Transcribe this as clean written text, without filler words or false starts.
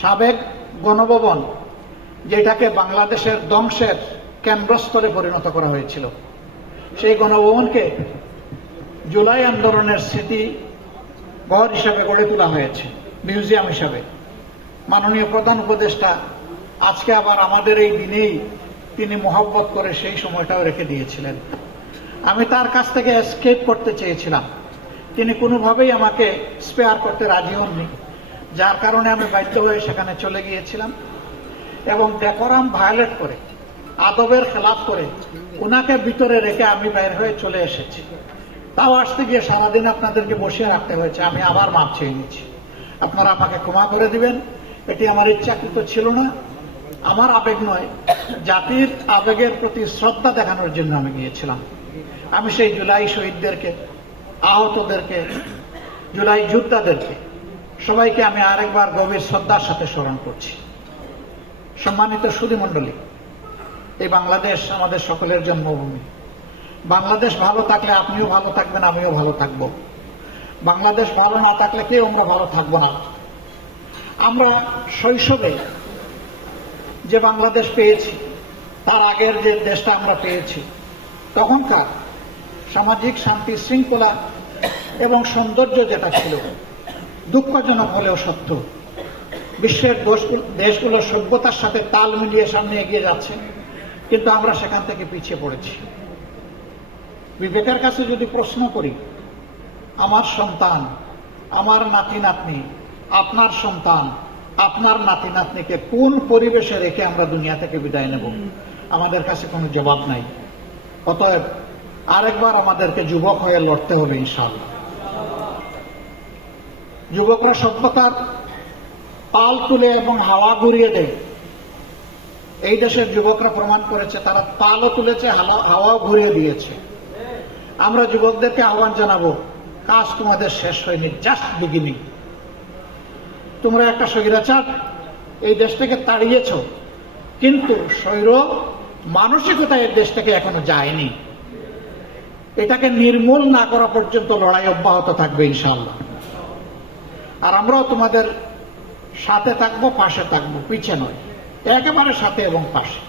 সাবেক গণভবন, যেটাকে বাংলাদেশের ধ্বংসের কেন্দ্রস্থলে পরিণত করা হয়েছিল, সেই গণভবনকে জুলাই আন্দোলনের স্মৃতি ঘর হিসাবে গড়ে তোলা হয়েছে, মিউজিয়াম হিসাবে। মাননীয় প্রধান উপদেষ্টা আজকে আবার আমাদের এই দিনেই তিনি মহব্বত করে সেই সময়টাও রেখে দিয়েছিলেন। আমি তার কাছ থেকে এসকেপ করতে চেয়েছিলাম, তিনি কোনোভাবেই আমাকে স্পেয়ার করতে রাজি হননি, যার কারণে আমি বাধ্য হয়ে সেখানে চলে গিয়েছিলাম এবং ডেকোরাম ভায়োলেট করে, আদবের খেলাফ করে ওনাকে ভিতরে রেখে আমি বাইরে হয়ে চলে এসেছি। তাও আসতে গিয়ে সারাদিন আপনাদেরকে বসিয়ে রাখতে হয়েছে। আমি আবার মাপ চেয়ে নিচ্ছি, আপনারা আমাকে ক্ষমা করে দিবেন। এটি আমার ইচ্ছাকৃত ছিল না, আমার আবেগ নয়, জাতির আবেগের প্রতি শ্রদ্ধা দেখানোর জন্য আমি গিয়েছিলাম। আমি সেই জুলাই শহীদদেরকে, আহতদেরকে, জুলাই যোদ্ধাদেরকে সবাইকে আমি আরেকবার গভীর শ্রদ্ধার সাথে স্মরণ করছি। সম্মানিত সুধীমণ্ডলী, এই বাংলাদেশ আমাদের সকলের জন্মভূমি। বাংলাদেশ ভালো থাকলে আপনিও ভালো থাকবেন, আমিও ভালো থাকব। বাংলাদেশ ভালো না থাকলে কেউ আমরা ভালো থাকবো না। আমরা শৈশবে যে বাংলাদেশ পেয়েছি, তার আগের যে দেশটা আমরা পেয়েছি, তখনকার সামাজিক শান্তি শৃঙ্খলা এবং সৌন্দর্য যেটা ছিল, দুঃখজনক হলেও সত্য, বিশ্বের দেশগুলো সভ্যতার সাথে তাল মিলিয়ে সামনে এগিয়ে যাচ্ছে, কিন্তু আমরা সেখান থেকে পিছিয়ে পড়েছি। বিবেকের কাছে যদি প্রশ্ন করি, আমার সন্তান, আমার নাতি নাতনি, আপনার সন্তান, আপনার নাতি নাতনিকে কোন পরিবেশে রেখে আমরা দুনিয়া থেকে বিদায় নেব, আমাদের কাছে কোনো জবাব নাই। অতএব আরেকবার আমাদেরকে যুবক হয়ে লড়তে হবে ইনশাআল্লাহ। যুবকরা সভ্যতার পাল তুলে এবং হাওয়া ঘুরিয়ে দেয়। এই দেশের যুবকরা প্রমাণ করেছে, তারা পালও তুলেছে, হাওয়াও ঘুরিয়ে দিয়েছে। আমরা যুবকদেরকে আহ্বান জানাবো, কাজ তোমাদের শেষ হয়নি, জাস্ট বিগিনিং। তোমরা একটা স্বৈরাচার এই দেশ থেকে তাড়িয়েছ, কিন্তু স্বৈর মানসিকতা এই দেশ থেকে এখনো যায়নি। এটাকে নির্মূল না করা পর্যন্ত লড়াই অব্যাহত থাকবে ইনশাআল্লাহ। আর আমরাও তোমাদের সাথে থাকবো, পাশে থাকবো, পিছে নয়, একেবারে সাথে এবং পাশে।